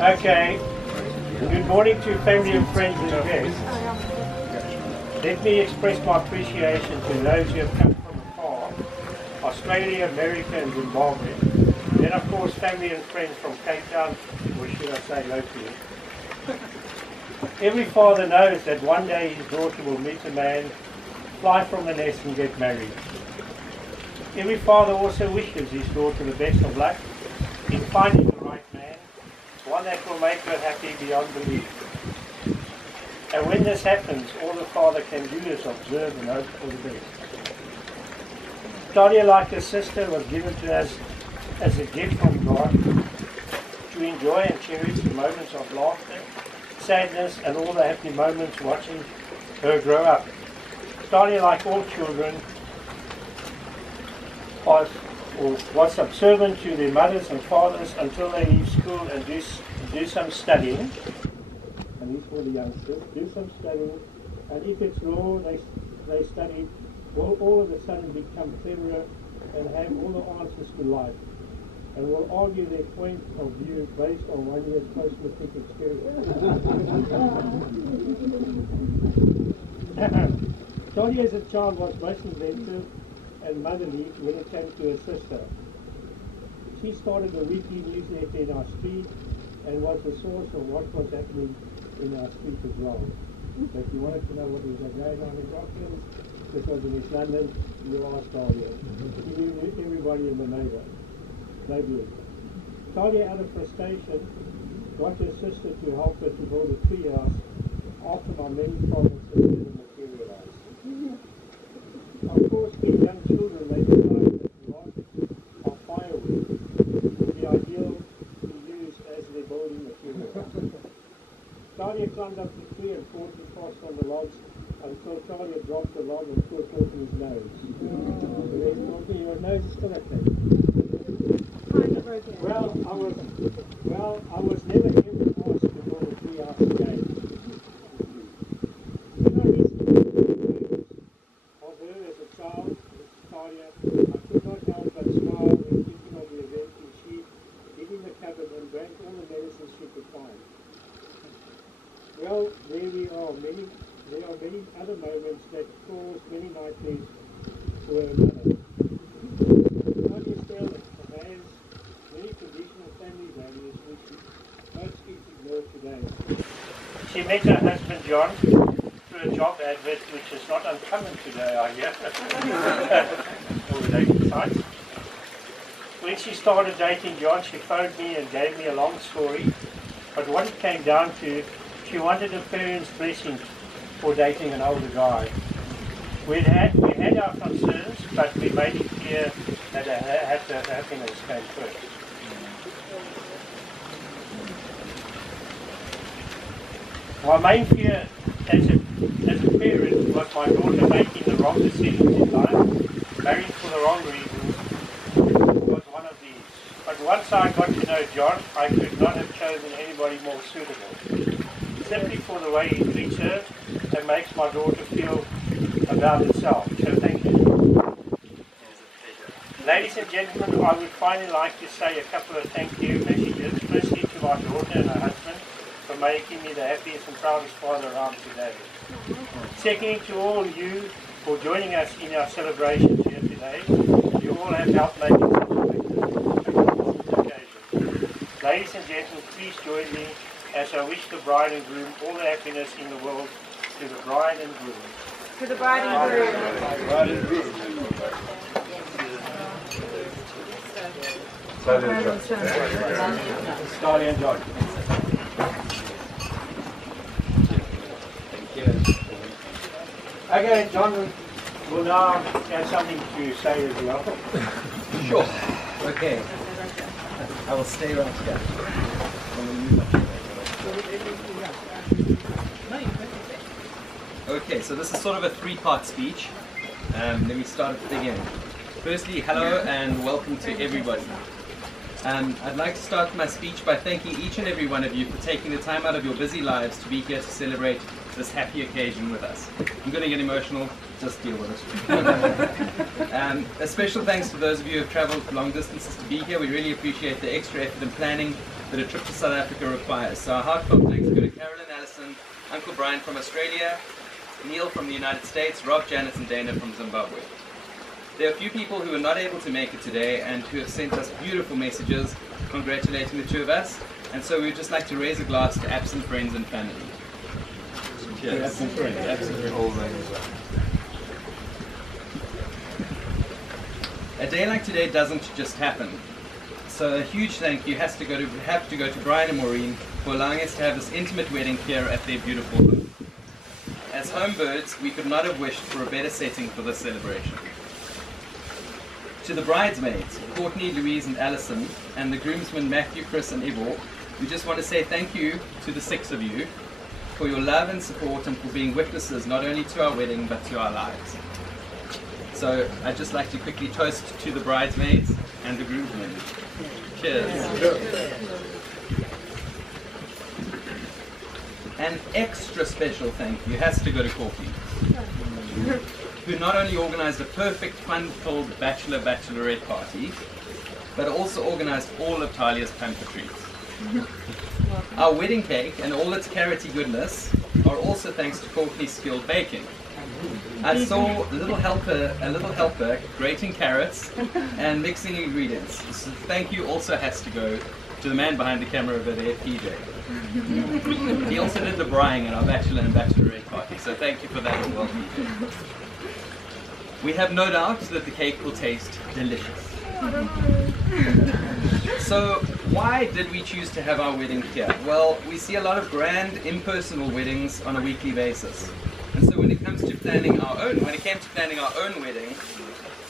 Okay. Good morning to family and friends and guests. Let me express my appreciation to those who have come from afar, Australia, America and Zimbabwe. Then of course family and friends from Cape Town, or should I say locally. Every father knows that one day his daughter will meet a man, fly from the nest and get married. Every father also wishes his daughter the best of luck in finding the right man, one that will make her happy beyond belief. And when this happens, all the father can do is observe and hope for the best. Thalia, like her sister, was given to us as a gift from God to enjoy and cherish the moments of laughter, sadness, and all the happy moments watching her grow up. Thalia, like all children, was subservient to their mothers and fathers until they leave school and do some studying. And these for the youngsters, do some studying, and if it's law, they study, will all of a sudden become cleverer and have all the answers to life, and will argue their point of view based on 1 year's post-matric experience. Thalia as a child was most inventive and motherly when it came to her sister. She started a weekly newsletter in our street and was the source of what was happening in our street as well. So if you wanted to know what was going on in Rocklands, this was in East London, you asked Thalia. She knew everybody in the neighbourhood. Thalia, out of frustration, got her sister to help her to build a tree house after my many problems that didn't materialise. Of course, being young children, they decided that logs of firewood would be ideal to use as their building material. Thalia climbed up the tree and fought the frost on the logs until Thalia dropped the log and threw it in his nose. Your nose is still okay. I was never ever asked to build a tree house again. When I listened to the news of her as a child, Thalia, I could not help but smile when thinking of the event when she hid in the cupboard and drank all the medicines she could find. Well, there we are. There are many other moments that cause many nightmares for her mother. Thalia still has many traditional family values which most kids ignore today. She met her husband John through a job advert, which is not uncommon today, I hear. All the dating sites. When she started dating John, she phoned me and gave me a long story, but what it came down to, she wanted her parents' blessing for dating an older guy. We had our concerns, but we made it clear that her happiness came first. My main fear as a parent was my daughter making the wrong decisions in life. Marrying for the wrong reasons was one of these. But once I got to know John, I could not have chosen anybody more suitable. Simply for the way he treats her and makes my daughter feel about herself. So thank you. Ladies and gentlemen, I would finally like to say a couple of thank you messages. Firstly to my daughter and her husband for making me the happiest and proudest father around today. Secondly to all you for joining us in our celebrations here today. You all have helped make it such a occasion. Ladies and gentlemen, please join me as I wish the bride and groom all the happiness in the world. To the bride and groom. To the bride and groom. Bride and groom. Thalia and John. Thank you. Okay, John will now have something to say as well. Sure. Okay. I will stay right here. Okay, so this is sort of a three-part speech. Let me start at the beginning. Firstly, hello and welcome to everybody. I'd like to start my speech by thanking each and every one of you for taking the time out of your busy lives to be here to celebrate this happy occasion with us. I'm going to get emotional, just deal with it. A special thanks to those of you who have traveled long distances to be here. We really appreciate the extra effort in planning that a trip to South Africa requires. So our heartfelt thanks go to Carolyn, Allison, Uncle Brian from Australia, Neil from the United States, Rob, Janet and Dana from Zimbabwe. There are a few people who are not able to make it today and who have sent us beautiful messages congratulating the two of us, and so we would just like to raise a glass to absent friends and family. Cheers. Absent friends. Absent friends. A day like today doesn't just happen. So a huge thank you have to go to Brian and Maureen for allowing us to have this intimate wedding here at their beautiful home. As home birds, we could not have wished for a better setting for this celebration. To the bridesmaids, Courtney, Louise and Alison, and the groomsmen Matthew, Chris and Ivor, we just want to say thank you to the 6 of you for your love and support and for being witnesses not only to our wedding but to our lives. So I'd just like to quickly toast to the bridesmaids and the groomsmen. Cheers. An extra special thank you has to go to Courtney, who not only organized a perfect fun-filled bachelorette party, but also organized all of Thalia's pamper treats. Our wedding cake and all its carroty goodness are also thanks to Courtney's skilled baking. I saw a little helper grating carrots and mixing ingredients. So thank you also has to go to the man behind the camera over there, PJ. He also did the braaiing at our bachelor and bachelorette party, so thank you for that as well, PJ. We have no doubt that the cake will taste delicious. So why did we choose to have our wedding here? Well, we see a lot of grand impersonal weddings on a weekly basis. And so when it came to planning our own wedding,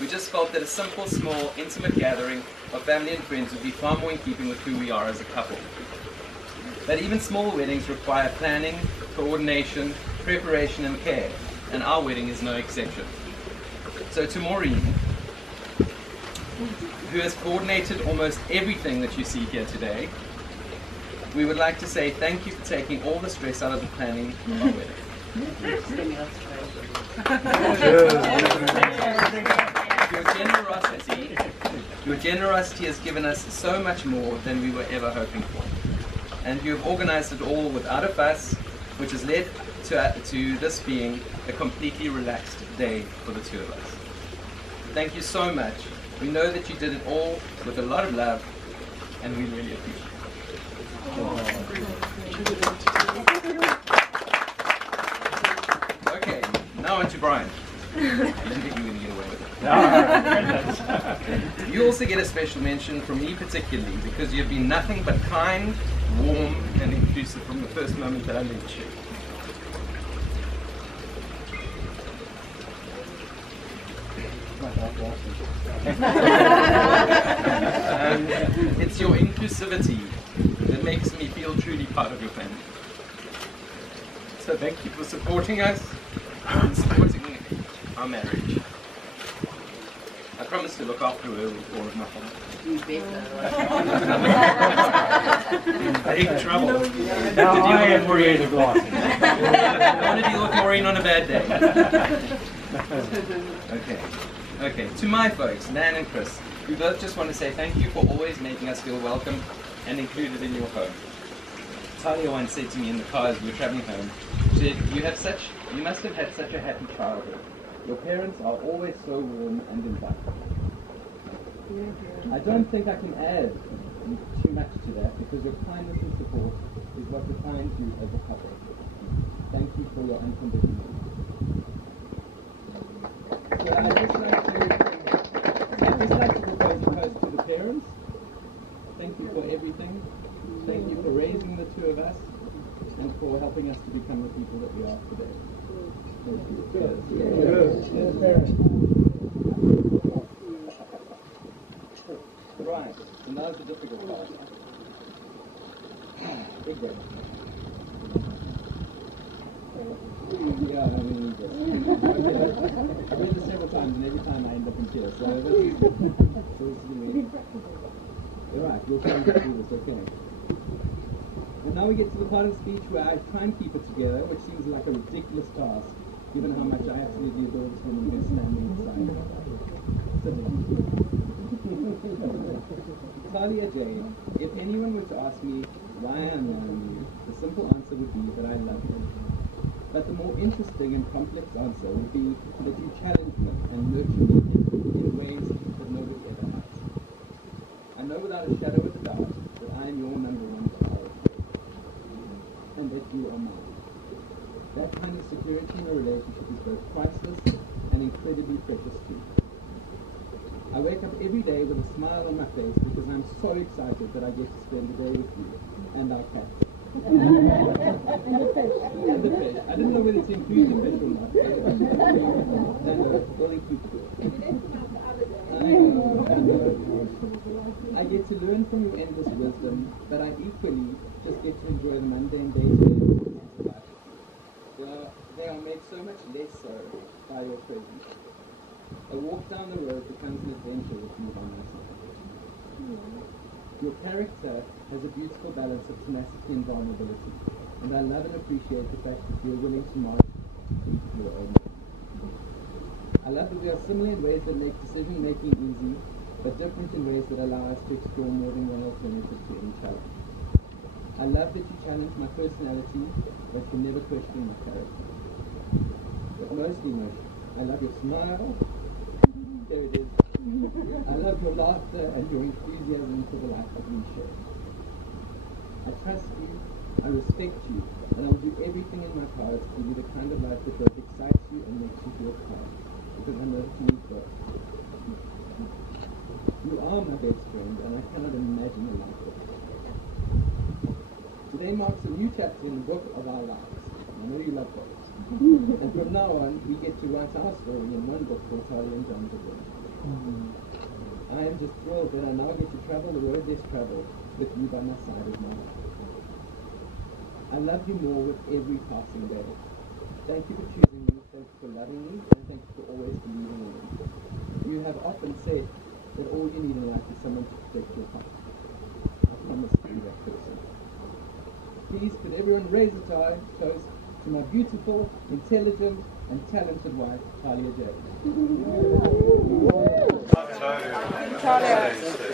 we just felt that a simple, small, intimate gathering of family and friends would be far more in keeping with who we are as a couple. That even small weddings require planning, coordination, preparation and care, and our wedding is no exception. So to Maureen, who has coordinated almost everything that you see here today, we would like to say thank you for taking all the stress out of the planning of our wedding. Your generosity has given us so much more than we were ever hoping for. And you have organized it all without a fuss, which has led to this being a completely relaxed day for the two of us. Thank you so much. We know that you did it all with a lot of love, and we really appreciate it. Okay, now on to Brian. I didn't think you were going to get away with it. You also get a special mention from me particularly, because you've been nothing but kind, warm, and inclusive from the first moment that I met you. It's your inclusivity that makes me feel truly part of your family. So thank you for supporting us and supporting our marriage. I promise to look after her with all of my heart. You better. Big trouble. Now I am creative glass. I want to deal with Maureen on a bad day. Okay. To my folks, Nan and Chris, we both just want to say thank you for always making us feel welcome and included in your home. Thalia once said to me in the car as we were traveling home, she said, you must have had such a happy childhood. Your parents are always so warm and inviting. I don't think I can add too much to that, because your kindness and support is what defines you as a couple. Thank you for your unconditional love. So I'd just like to propose a toast to the parents. Thank you for everything. Thank you for raising the two of us and for helping us to become the people that we are today. Right, and that was the difficult part. Big break. Yeah, I mean, I've read this several times and every time I end up in tears, so this is me. Alright, we'll try and get through this, okay. Well, now we get to the part of the speech where I try and keep it together, which seems like a ridiculous task, given how much I absolutely adore this woman who's standing beside me. Sit down. Thalia J, if anyone were to ask me why I'm marrying you, the simple answer would be that I love you. But the more interesting and complex answer would be that you challenge me and nurture me in ways that nobody ever has. I know without a shadow of a doubt that I am your number one priority, and that you are mine. That kind of security in a relationship is both priceless and incredibly precious too. I wake up every day with a smile on my face because I'm so excited that I get to spend the day with you and our cat. And the fish. I didn't know whether to include the fish or not. And we'll include the fish. I get to learn from your endless wisdom, but I equally just get to enjoy the mundane day-to-day of life. They are made so much less so by your presence. A walk down the road becomes an adventure with you by my side. Your character has a beautiful balance of tenacity and vulnerability, and I love and appreciate the fact that you're willing to march into your own way. I love that we are similar in ways that make decision-making easy, but different in ways that allow us to explore more than one alternative to any challenge. I love that you challenge my personality, but can never question my character. But mostly, I love your smile. There it is. I love your laughter and your enthusiasm for the life that we share. I trust you, I respect you, and I will do everything in my power to give you the kind of life that both excites you and makes you feel proud, because I know that you need both. You are my best friend, and I cannot imagine a life without you. Today marks a new chapter in the book of our lives. I know you love books. And from now on, we get to write our story in one book called Thalia and John. I am just thrilled that I now get to travel the road less traveled with you by my side as my life. I love you more with every passing day. Thank you for choosing me, thank you for loving me, and thank you for always believing in me. You have often said that all you need in life is someone to protect your heart. I promise to be that person. Please, could everyone raise a toast to my beautiful, intelligent, and talented wife, Thalia J. Thalia.